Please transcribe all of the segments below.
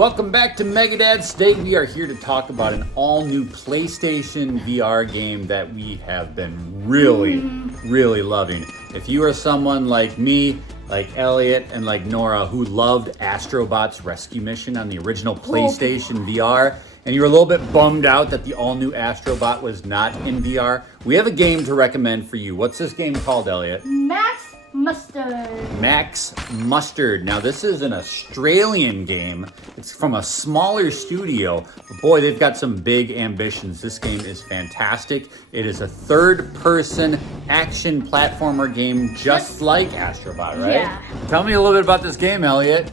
Welcome back to Megadads. Today we are here to talk about an all-new PlayStation VR game that we have been really loving. If you are someone like me, like Elliot, and like Nora, who loved Astro Bot's Rescue Mission on the original PlayStation VR, and you were a little bit bummed out that the all-new Astro Bot was not in VR, we have a game to recommend for you. What's this game called, Elliot? Max Mustard. Max Mustard. Now, this is an Australian game. It's from a smaller studio, but boy, they've got some big ambitions. This game is fantastic. It is a third-person action platformer game just like Astro Bot, right? Yeah. Tell me a little bit about this game, Elliot.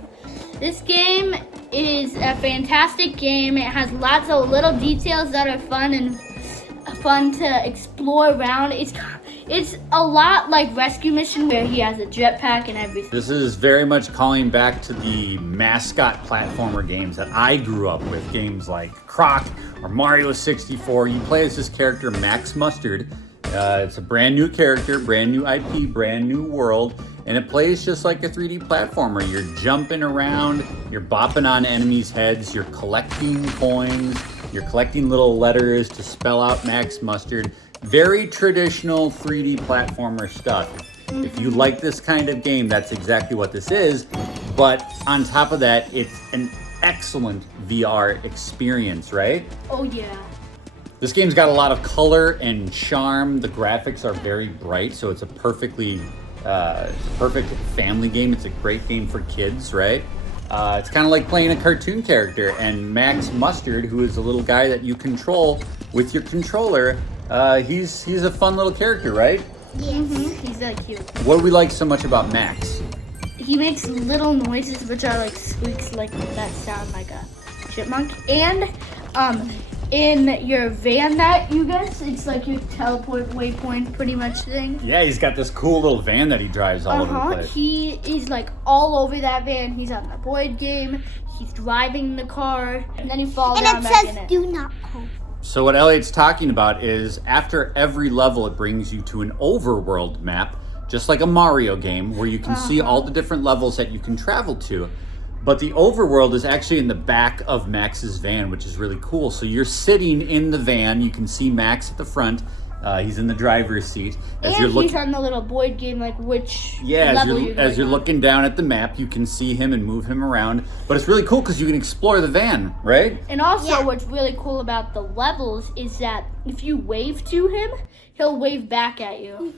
This game is a fantastic game. It has lots of little details that are fun to explore around. It's a lot like Rescue Mission, where he has a jetpack and everything. This is very much calling back to the mascot platformer games that I grew up with. Games like Croc or Mario 64. You play as this character, Max Mustard. It's a brand new character, brand new IP, brand new world, and it plays just like a 3D platformer. You're jumping around, you're bopping on enemies' heads, you're collecting coins, you're collecting little letters to spell out Max Mustard. Very traditional 3D platformer stuff. If you like this kind of game, that's exactly what this is. But on top of that, it's an excellent VR experience, right? Oh yeah. This game's got a lot of color and charm. The graphics are very bright, so it's a perfect family game. It's a great game for kids, right? It's kind of like playing a cartoon character, and Max Mustard, who is a little guy that you control with your controller, he's a fun little character, right? Yes. He's really cute. What do we like so much about Max? He makes little noises which are like squeaks, like that sound like a chipmunk. And in your van that you get, it's like your teleport waypoint pretty much thing. Yeah, he's got this cool little van that he drives all over the place. He is like all over that van. He's on the board game. He's driving the car, and then he falls down back in it. And it says, "Do not pull." So what Elliot's talking about is after every level, it brings you to an overworld map, just like a Mario game, where you can see all the different levels that you can travel to. But the overworld is actually in the back of Max's van, which is really cool. So you're sitting in the van. You can see Max at the front. He's in the driver's seat. He's on the little board game, like which level you're going as you're on. looking down at the map, you can see him and move him around. But it's really cool because you can explore the van, right? And also, what's really cool about the levels is that if you wave to him, he'll wave back at you.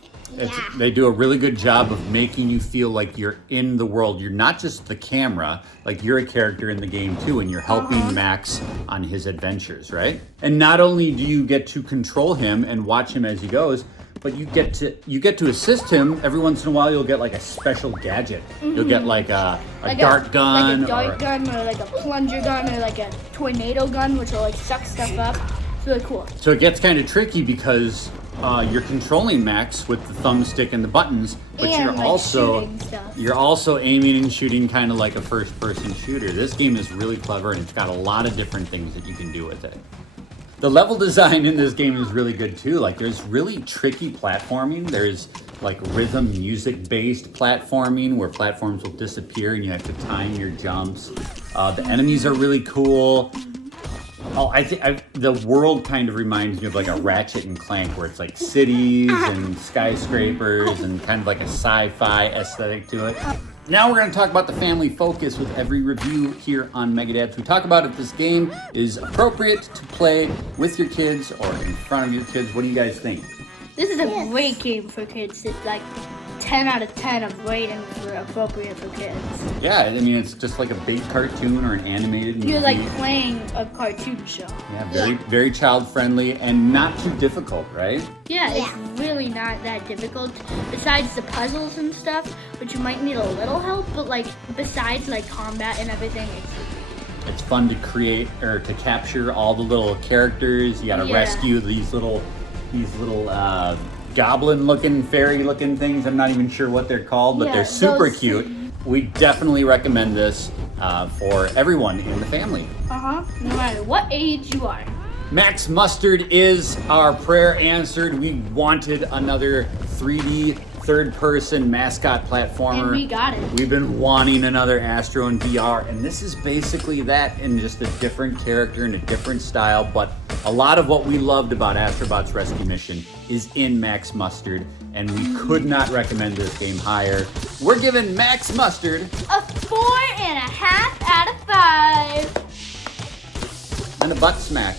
They do a really good job of making you feel like you're in the world. You're not just the camera, like you're a character in the game too, and you're helping Max on his adventures, right? And not only do you get to control him and watch him as he goes, but you get to assist him. Every once in a while, you'll get like a special gadget. You'll get like a dart gun, or like a plunger gun, or like a tornado gun, which will like suck stuff up. It's really cool. So it gets kind of tricky because you're controlling Max with the thumbstick and the buttons, but And, you're also aiming and shooting kind of like a first-person shooter. This game is really clever, and it's got a lot of different things that you can do with it. The level design in this game is really good too. Like there's really tricky platforming. There's like rhythm music-based platforming where platforms will disappear and you have to time your jumps. The enemies are really cool. Oh, the world kind of reminds me of like a Ratchet and Clank, where it's like cities and skyscrapers and kind of like a sci-fi aesthetic to it. Now we're going to talk about the family focus with every review here on Megadads. We talk about if this game is appropriate to play with your kids or in front of your kids. What do you guys think? This is a great game for kids. It's like 10 out of 10 of rating for appropriate for kids. Yeah, I mean, it's just like a big cartoon or an animated movie. You're like playing a cartoon show. Yeah, very child-friendly and not too difficult, right? Yeah, it's really not that difficult. Besides the puzzles and stuff, which you might need a little help, but like besides like combat and everything, it's fun to create or to capture all the little characters. You gotta rescue these little goblin-looking, fairy-looking things. I'm not even sure what they're called, but they're super cute. We definitely recommend this for everyone in the family. No matter what age you are. Max Mustard is our prayer answered. We wanted another 3D third-person mascot platformer. And we got it. We've been wanting another Astro in VR, and this is basically that in just a different character and a different style, but a lot of what we loved about Astrobot's Rescue Mission is in Max Mustard, and we could not recommend this game higher. We're giving Max Mustard a 4.5 out of 5. and a butt smack.